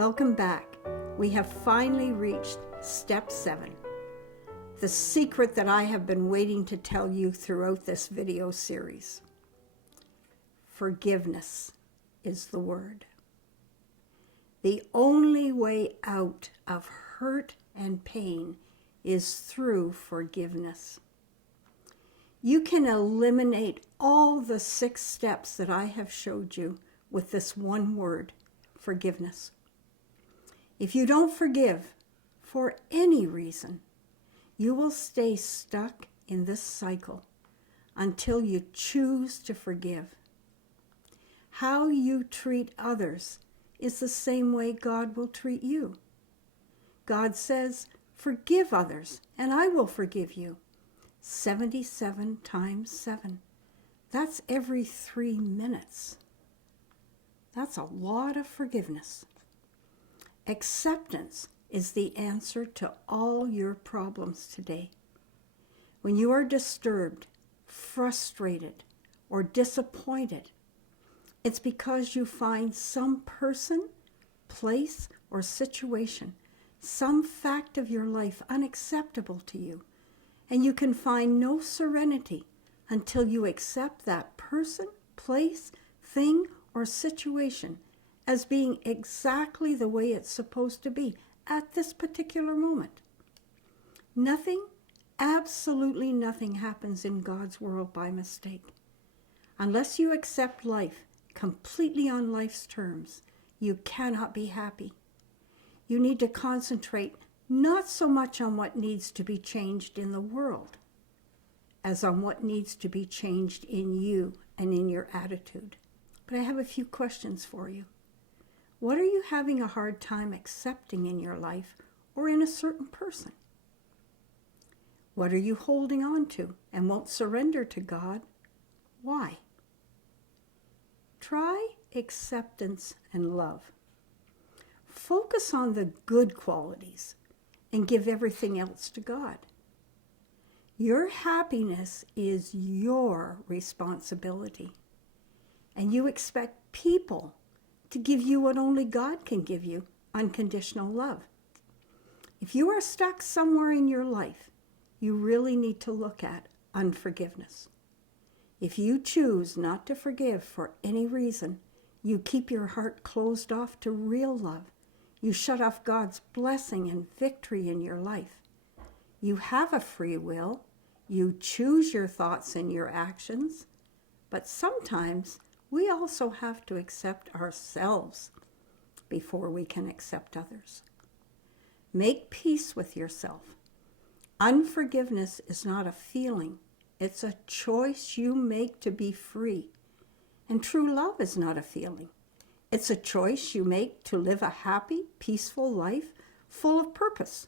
Welcome back. We have finally reached step 7. The secret that I have been waiting to tell you throughout this video series. Forgiveness is the word. The only way out of hurt and pain is through forgiveness. You can eliminate all the 6 steps that I have showed you with this one word, forgiveness. If you don't forgive for any reason, you will stay stuck in this cycle until you choose to forgive. How you treat others is the same way God will treat you. God says, forgive others and I will forgive you. 77 times 7. That's every 3 minutes. That's a lot of forgiveness. Acceptance is the answer to all your problems today. When you are disturbed, frustrated, or disappointed, it's because you find some person, place, or situation, some fact of your life unacceptable to you, and you can find no serenity until you accept that person, place, thing, or situation as being exactly the way it's supposed to be at this particular moment. Nothing, absolutely nothing happens in God's world by mistake. Unless you accept life completely on life's terms, you cannot be happy. You need to concentrate not so much on what needs to be changed in the world as on what needs to be changed in you and in your attitude. But I have a few questions for you. What are you having a hard time accepting in your life or in a certain person? What are you holding on to and won't surrender to God? Why? Try acceptance and love. Focus on the good qualities and give everything else to God. Your happiness is your responsibility, and you expect people to give you what only God can give you, unconditional love. If you are stuck somewhere in your life, you really need to look at unforgiveness. If you choose not to forgive for any reason, you keep your heart closed off to real love. You shut off God's blessing and victory in your life. You have a free will. You choose your thoughts and your actions. But sometimes we also have to accept ourselves before we can accept others. Make peace with yourself. Unforgiveness is not a feeling. It's a choice you make to be free. And true love is not a feeling. It's a choice you make to live a happy, peaceful life full of purpose.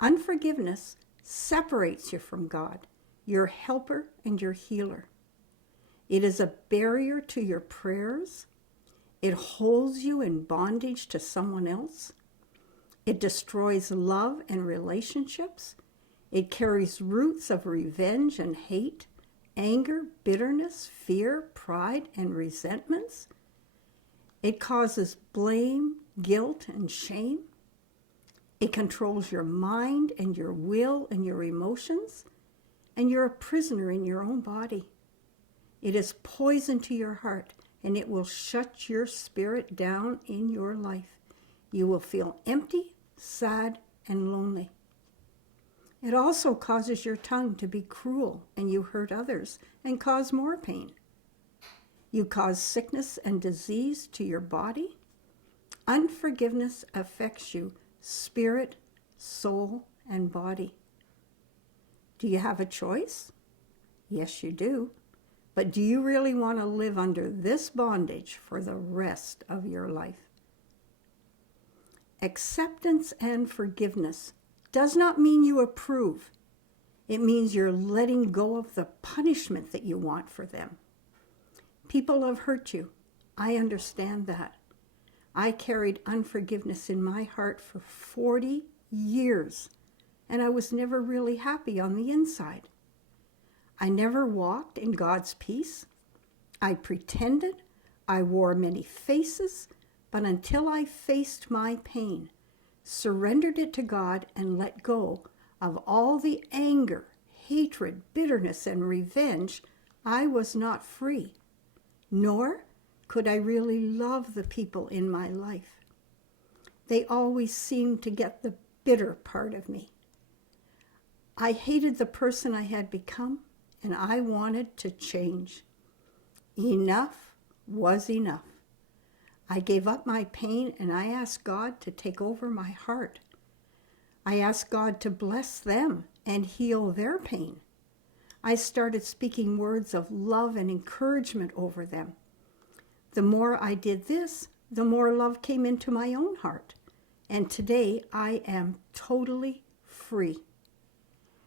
Unforgiveness separates you from God, your helper and your healer. It is a barrier to your prayers. It holds you in bondage to someone else. It destroys love and relationships. It carries roots of revenge and hate, anger, bitterness, fear, pride, and resentments. It causes blame, guilt, and shame. It controls your mind and your will and your emotions, and you're a prisoner in your own body. It is poison to your heart, and it will shut your spirit down in your life. You will feel empty, sad, and lonely. It also causes your tongue to be cruel, and you hurt others and cause more pain. You cause sickness and disease to your body. Unforgiveness affects you, spirit, soul, and body. Do you have a choice? Yes, you do. But do you really want to live under this bondage for the rest of your life? Acceptance and forgiveness does not mean you approve. It means you're letting go of the punishment that you want for them. People have hurt you. I understand that. I carried unforgiveness in my heart for 40 years, and I was never really happy on the inside. I never walked in God's peace. I pretended. I wore many faces, But until I faced my pain, surrendered it to God, and let go of all the anger, hatred, bitterness, and revenge, I was not free, nor could I really love the people in my life. They always seemed to get the bitter part of me. I hated the person I had become, and I wanted to change. Enough was enough. I gave up my pain, and I asked God to take over my heart. I asked God to bless them and heal their pain. I started speaking words of love and encouragement over them. The more I did this, the more love came into my own heart. And today I am totally free.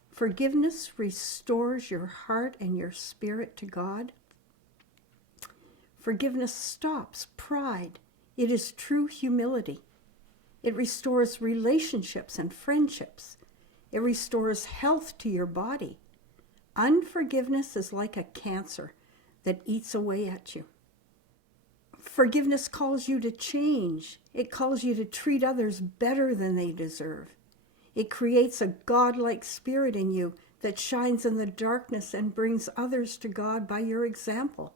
Forgiveness restores your heart and your spirit to God. Forgiveness stops pride. It is true humility. It restores relationships and friendships. It restores health to your body. Unforgiveness is like a cancer that eats away at you. Forgiveness calls you to change. It calls you to treat others better than they deserve. It creates a godlike spirit in you that shines in the darkness and brings others to God by your example.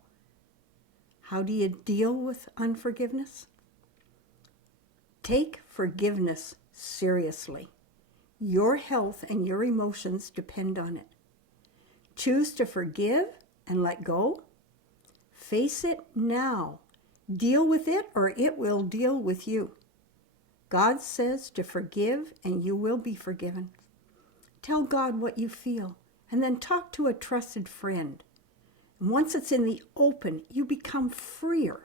How do you deal with unforgiveness? Take forgiveness seriously. Your health and your emotions depend on it. Choose to forgive and let go. Face it now. Deal with it, or it will deal with you. God says to forgive, and you will be forgiven. Tell God what you feel, and then talk to a trusted friend. And once it's in the open, you become freer.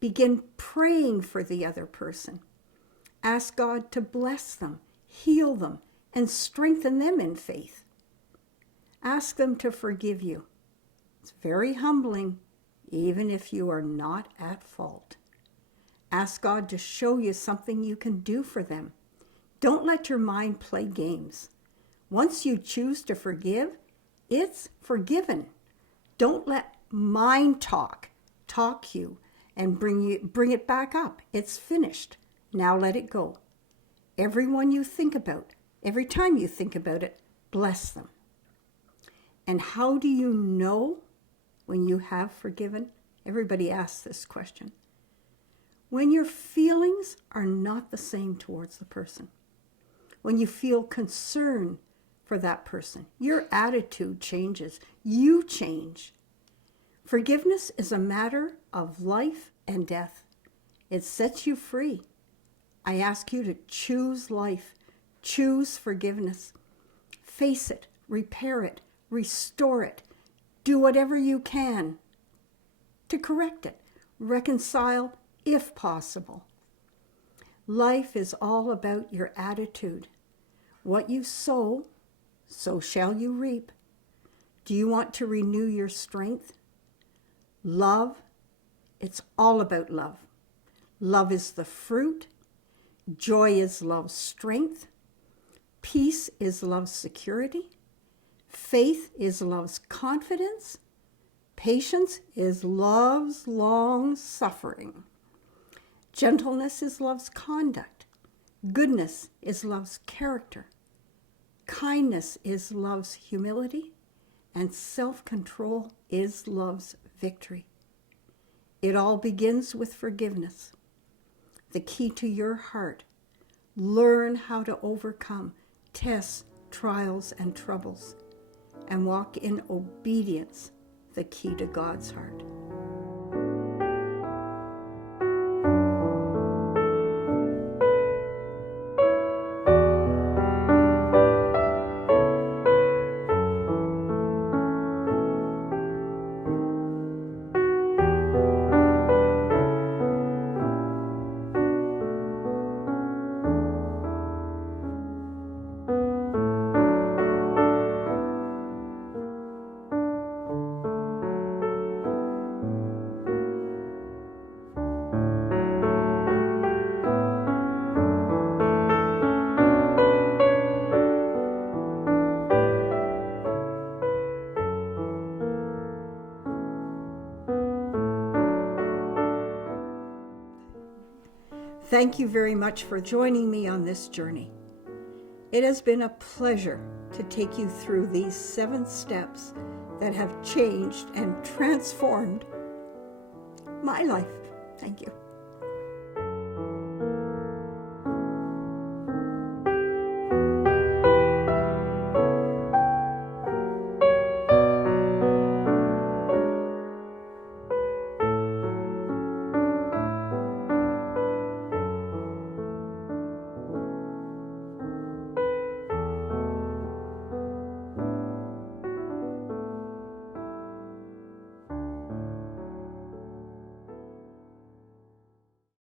Begin praying for the other person. Ask God to bless them, heal them, and strengthen them in faith. Ask them to forgive you. It's very humbling, even if you are not at fault. Ask God to show you something you can do for them. Don't let your mind play games. Once you choose to forgive, it's forgiven. Don't let mind talk you and bring it back up. It's finished. Now let it go. Everyone you think about, every time you think about it, bless them. And how do you know when you have forgiven? Everybody asks this question. When your feelings are not the same towards the person. When you feel concern for that person, your attitude changes. You change. Forgiveness is a matter of life and death. It sets you free. I ask you to choose life. Choose forgiveness. Face it, repair it, restore it. Do whatever you can to correct it. Reconcile if possible. Life is all about your attitude. What you sow, so shall you reap. Do you want to renew your strength? Love, it's all about love. Love is the fruit. Joy is love's strength. Peace is love's security. Faith is love's confidence. Patience is love's long suffering. Gentleness is love's conduct. Goodness is love's character. Kindness is love's humility. And self-control is love's victory. It all begins with forgiveness. The key to your heart. Learn how to overcome tests, trials, and troubles, and walk in obedience, the key to God's heart. Thank you very much for joining me on this journey. It has been a pleasure to take you through these 7 steps that have changed and transformed my life. Thank you.